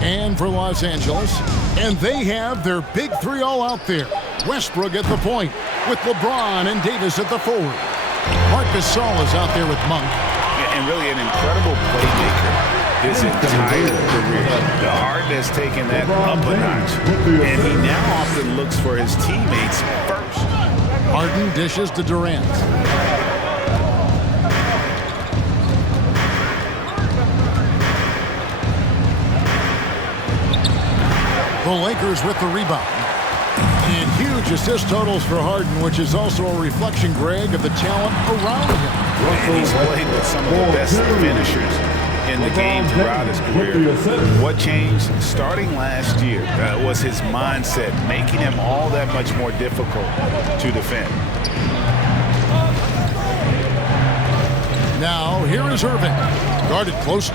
And for Los Angeles, and they have their big three all out there. Westbrook at the point with LeBron and Davis at the forward. Marc Gasol is out there with Monk. And really an incredible playmaker his entire career. The Harden has taken that up a notch, and he now often looks for his teammates first. Harden dishes to Durant. The Lakers with the rebound. And huge assist totals for Harden, which is also a reflection, Greg, of the talent around him. And he's played with some of the best finishers in the game throughout his career. What changed starting last year was his mindset, making him all that much more difficult to defend. Now, here is Irving. Guarded close.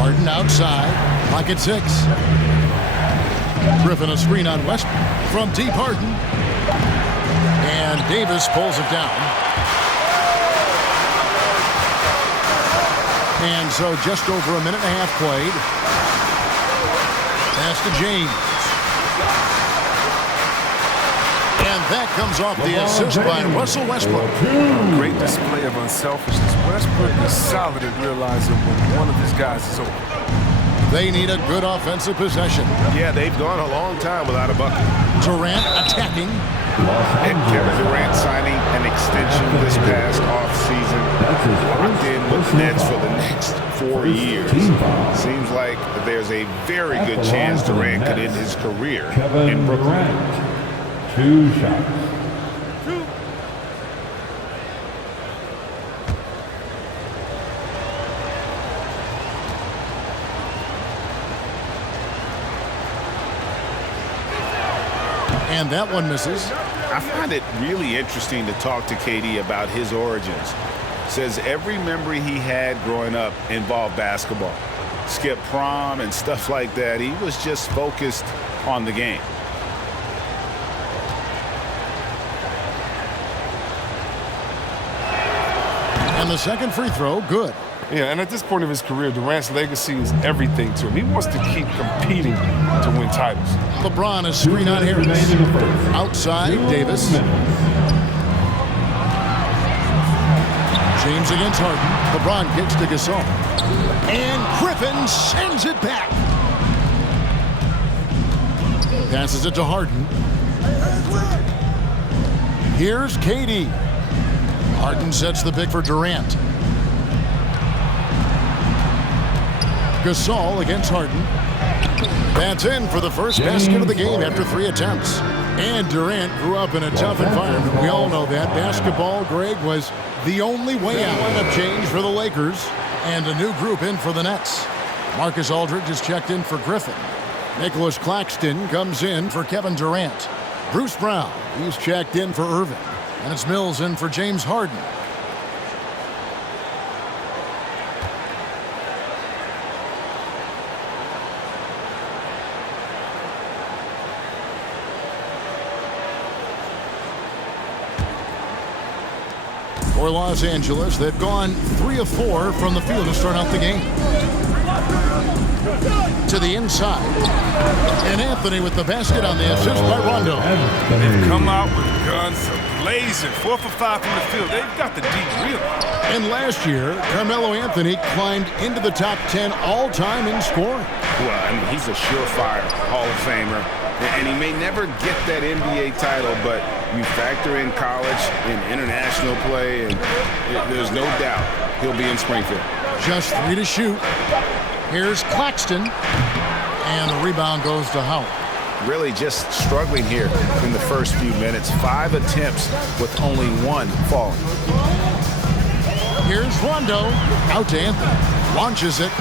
Harden outside, pocket 6. Griffin a screen on Westbrook from deep. Harden. And Davis pulls it down. And so just over a minute and a half played. Pass to James. And that comes off the assist by Russell Westbrook. Great display of unselfishness. Westbrook is solid at realizing when one of his guys is open. They need a good offensive possession. Yeah, they've gone a long time without a bucket. Durant attacking. And Kevin Durant signing an extension this past offseason. Locked in with the Nets for the next 4 years. Seems like there's a very good chance Durant could end his career in Brooklyn. 2 shots. And that one misses. I find it really interesting to talk to KD about his origins. Says every memory he had growing up involved basketball. Skip prom and stuff like that. He was just focused on the game. And the second free throw, good. Yeah, and at this point of his career, Durant's legacy is everything to him. He wants to keep competing to win titles. LeBron is screen on Harris. Outside, Davis. James against Harden. LeBron kicks to Gasol. And Griffin sends it back. Passes it to Harden. Here's KD. Harden sets the pick for Durant. Gasol against Harden. That's in for the first basket of the game after 3 attempts. And Durant grew up in a tough environment. We all know that. Basketball, Greg, was the only way out. Lineup change for the Lakers. And a new group in for the Nets. Marcus Aldridge is checked in for Griffin. Nicholas Claxton comes in for Kevin Durant. Bruce Brown, he's checked in for Irving. And it's Mills in for James Harden. For Los Angeles, they've gone 3 of 4 from the field to start out the game. To the inside. And Anthony with the basket on the assist by Rondo. They've come out with guns blazing. 4 for 5 from the field. They've got the deep rhythm. And last year, Carmelo Anthony climbed into the top 10 all-time in scoring. Well, I mean, he's a surefire Hall of Famer. And he may never get that NBA title, but you factor in college and international play, and there's no doubt he'll be in Springfield. Just 3 to shoot. Here's Claxton. And the rebound goes to Howard. Really just struggling here in the first few minutes. 5 attempts with only 1 falling. Here's Rondo. Out to Anthony. Launches it.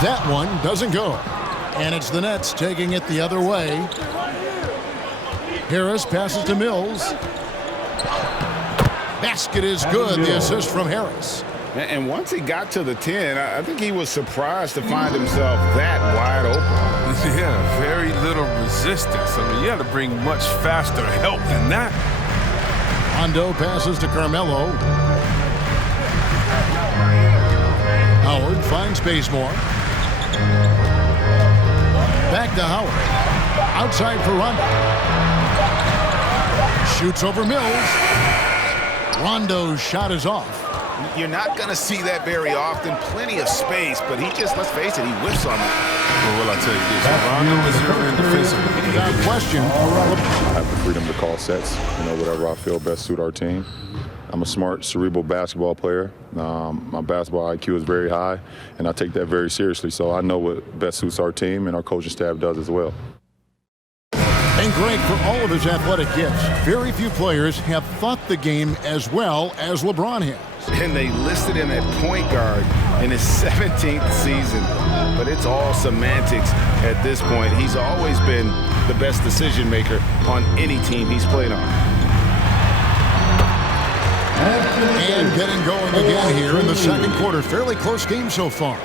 That one doesn't go. And it's the Nets taking it the other way. Harris passes to Mills. Basket is good. The assist from Harris. And once he got to the 10, I think he was surprised to find himself that wide open. Yeah, very little resistance. I mean, you had to bring much faster help than that. Rondo passes to Carmelo. Howard finds Bazemore. Back to Howard. Outside for Rondo. Shoots over Mills. Rondo's shot is off. You're not going to see that very often. Plenty of space, but he just, let's face it, he whiffs on it. Well, will I tell you this? Rondo is zeroing defensively. Without question. I have the freedom to call sets, whatever I feel best suit our team. I'm a smart, cerebral basketball player. My basketball IQ is very high, and I take that very seriously. So I know what best suits our team, and our coaching staff does as well. And Greg, for all of his athletic gifts, very few players have thought the game as well as LeBron has. And they listed him at point guard in his 17th season. But it's all semantics at this point. He's always been the best decision maker on any team he's played on. And getting going again here in the second quarter. Fairly close game so far.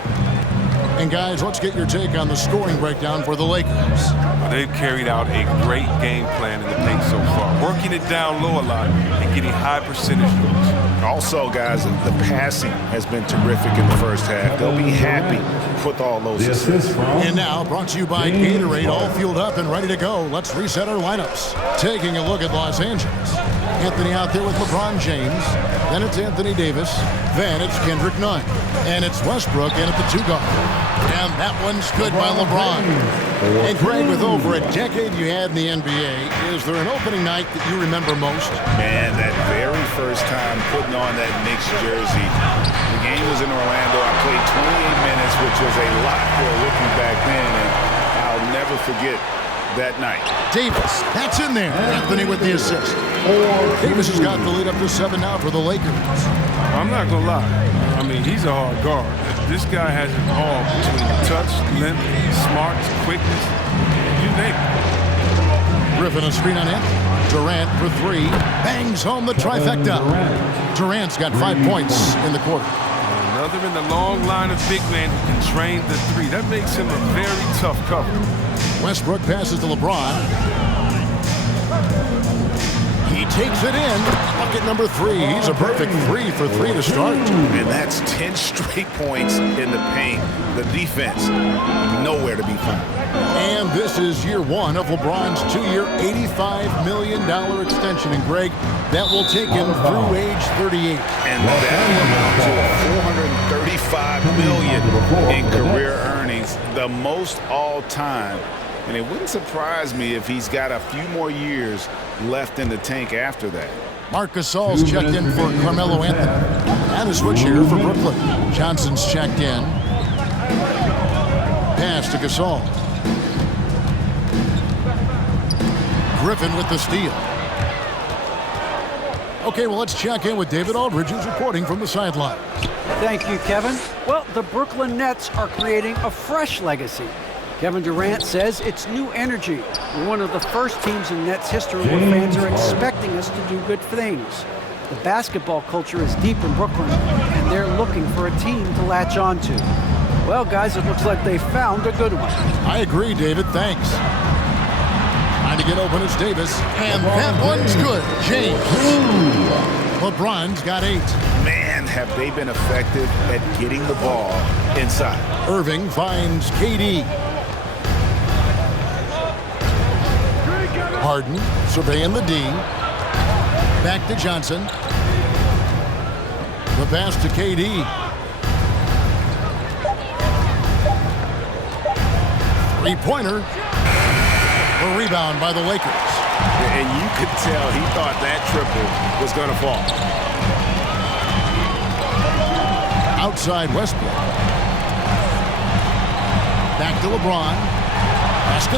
And guys, let's get your take on the scoring breakdown for the Lakers. They've carried out a great game plan in the paint so far, working it down low a lot and getting high percentage looks. Also, guys, the passing has been terrific in the first half. They'll be happy with all those assists. And now, brought to you by Gatorade, all fueled up and ready to go. Let's reset our lineups. Taking a look at Los Angeles. Anthony out there with LeBron James. Then it's Anthony Davis. Then it's Kendrick Nunn. And it's Westbrook in at the 2 guard. And that one's good by LeBron. And Greg, with over a decade you had in the NBA, is there an opening night that you remember most? Man, that very first time putting on that Knicks jersey. The game was in Orlando. I played 28 minutes, which was a lot for a rookie back then, and I'll never forget that night. Davis, that's in there. Anthony with the assist. Davis has got the lead up to 7 now for the Lakers. I'm not going to lie. I mean, he's a hard guard. This guy has it all between touch, length, smarts, quickness, you name it. Griffin a screen on it. Durant for 3. Bangs home the trifecta. Durant's got 5 points in the quarter. Another in the long line of big men who can drain the 3. That makes him a very tough cover. Westbrook passes to LeBron. He takes it in. Bucket number 3. He's a perfect 3 for 3 to start. And that's 10 straight points in the paint. The defense, nowhere to be found. And this is year 1 of LeBron's 2-year, $85 million extension. And Greg, that will take him through age 38. And that will amount to $435 million in career earnings, the most all time. And it wouldn't surprise me if he's got a few more years left in the tank after that. Marc Gasol's checked in for Carmelo Anthony. And a switch here for Brooklyn. Johnson's checked in. Pass to Gasol. Griffin with the steal. Okay, well, let's check in with David Aldridge, who's reporting from the sideline. Thank you, Kevin. Well, the Brooklyn Nets are creating a fresh legacy. Kevin Durant says it's new energy. We're one of the first teams in Nets history where fans are expecting us to do good things. The basketball culture is deep in Brooklyn, and they're looking for a team to latch on to. Well, guys, it looks like they found a good one. I agree, David. Thanks. Trying to get open is Davis, and that one's good. James. LeBron's got 8. Man, have they been effective at getting the ball inside. Irving finds KD. Harden surveying the D. Back to Johnson. The pass to KD. Three-pointer. A rebound by the Lakers. And you could tell he thought that triple was going to fall. Outside Westbrook. Back to LeBron. Pass to